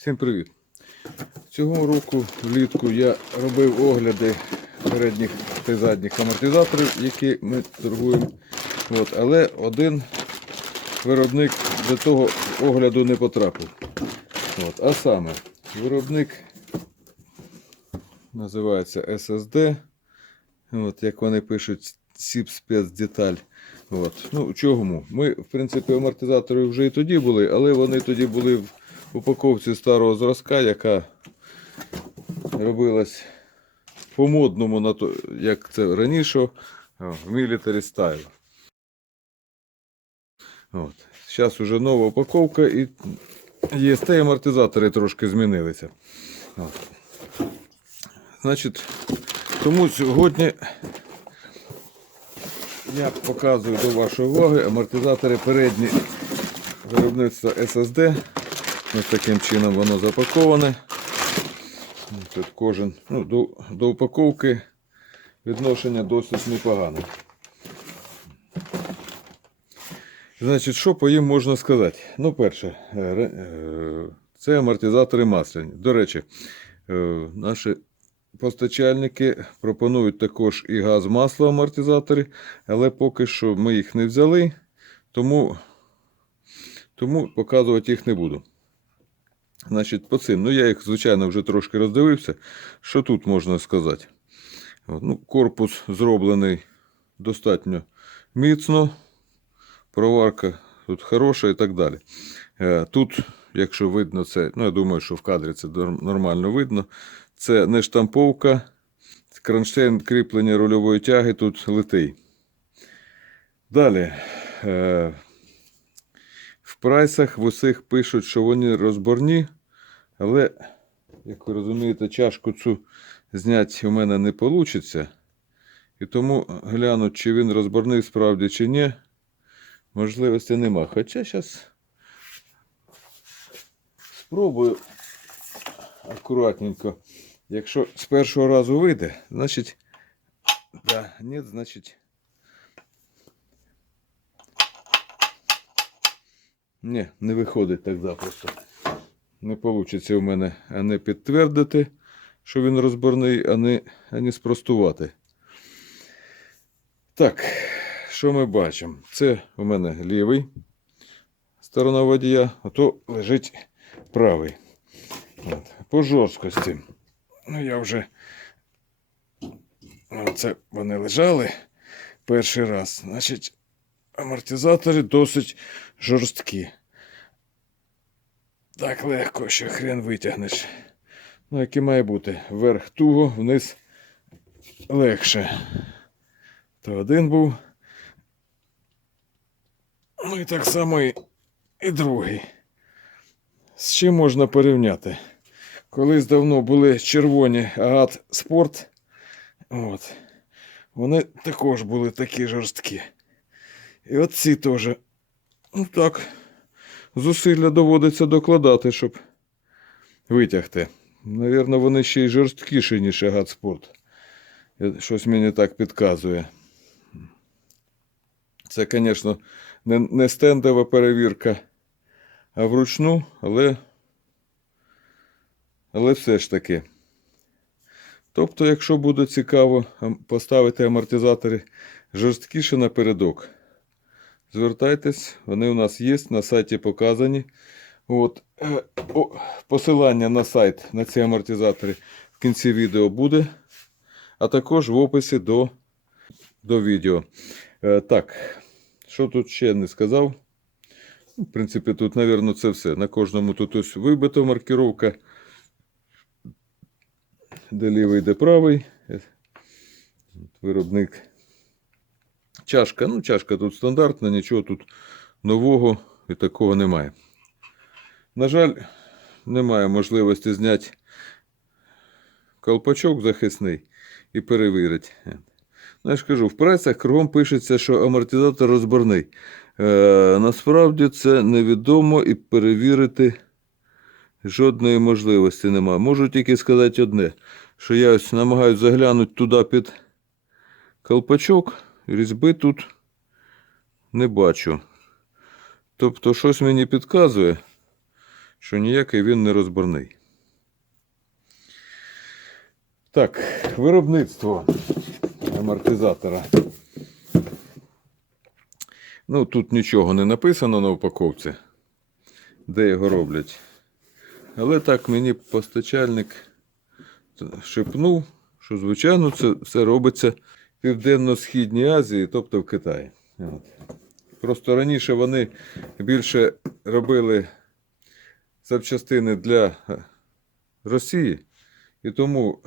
Всім привіт! Цього року влітку я робив огляди передніх та задніх амортизаторів, які ми торгуємо. От, але один виробник до того огляду не потрапив. От, а саме, виробник називається SSD. От, як вони пишуть, SIP спецдеталь. От. Ну, чому? Ми, в принципі, амортизатори вже і тоді були, але вони тоді були в упаковці старого зразка, яка робилась по-модному, як це раніше, в military style. От. Зараз вже нова упаковка і є та й амортизатори трошки змінилися. От. Значить, тому сьогодні я показую до вашої уваги амортизатори передні виробництва SSD. Ось таким чином воно запаковане. Тут кожен ну, до, до упаковки відношення досить непогане. Значить, що по їм можна сказати? Ну, перше, е, е, це амортизатори масляні. До речі, е, наші постачальники пропонують також і газ масло амортизатори, але поки що ми їх не взяли, тому, тому показувати їх не буду. Значить, по цим. Ну, я їх, звичайно, вже трошки роздивився. Що тут можна сказати? Ну, корпус зроблений достатньо міцно. Проварка тут хороша і так далі. Е, Тут, якщо видно це, ну я думаю, що в кадрі це нормально видно. Це не штамповка, кронштейн кріплення рульової тяги тут литий. Далі. В прайсах в усіх пишуть, що вони розборні, але, як ви розумієте, чашку цю зняти у мене не вийде. І тому глянуть, чи він розборний справді, чи ні, можливості нема. Хоча зараз спробую акуратненько. Якщо з першого разу вийде, значить, да, ні, значить. Ні, не виходить так запросто. Не вийде у мене ані підтвердити, що він розборний, ані, ані спростувати. Так, що ми бачимо? Це у мене лівий сторона водія, а то лежить правий. От. По жорсткості. Ну, я вже. Оце вони лежали перший раз. Значить, амортизатори досить жорсткі. Так легко, що хрен витягнеш. Ну, як і має бути. Вверх туго, вниз легше. То один був. Ну і так само і, і другий. З чим можна порівняти? Колись давно були червоні агат спорт. От. Вони також були такі жорсткі. І от ці теж. Ну так. Зусилля доводиться докладати, щоб витягти. Навірно, вони ще й жорсткіші, ніж агат спорт. Е, Щось мені так підказує. Це, звісно, не, стендова перевірка, а вручну, але, але все ж таки. Тобто, якщо буде цікаво поставити амортизатори жорсткіше напередок, звертайтесь, вони у нас є, на сайті показані. От, е, о, посилання на сайт на ці амортизатори в кінці відео буде, а також в описі до, до відео. Е, так, що тут ще не сказав? Ну, В принципі, тут, мабуть, це все. На кожному тут ось вибита маркировка. Де лівий, де правий. Е, Виробник. Чашка. Ну, чашка тут стандартна, нічого тут нового і такого немає. На жаль, немає можливості зняти колпачок захисний і перевірити. Ну, я ж кажу, в прайсах кругом пишеться, що амортизатор розборний. Е, насправді це невідомо і перевірити жодної можливості немає. Можу тільки сказати одне, що я ось намагаюся заглянути туди під колпачок, різьби тут не бачу. Тобто, щось мені підказує, що ніякий він не розборний. Так, виробництво амортизатора. Ну, тут нічого не написано на упаковці, де його роблять. Але так мені постачальник шепнув, що, звичайно, це все робиться Південно-Східній Азії, тобто в Китаї. От. Просто раніше вони більше робили запчастини для е, Росії, і тому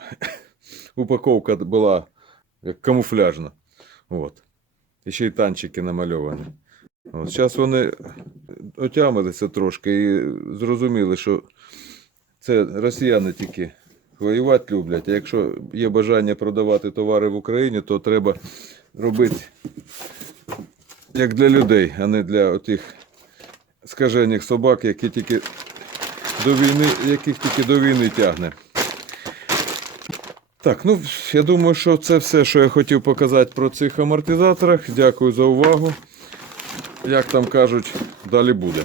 упаковка була як камуфляжна. От. І ще й танчики намальовані. От. Зараз вони отямилися трошки і зрозуміли, що це росіяни тільки воювати люблять. А якщо є бажання продавати товари в Україні, то треба робити як для людей, а не для отих скажених собак, які тільки до війни, яких тільки до війни тягне. Так, ну я думаю, що це все, що я хотів показати про цих амортизаторах. Дякую за увагу. Як там кажуть, далі буде.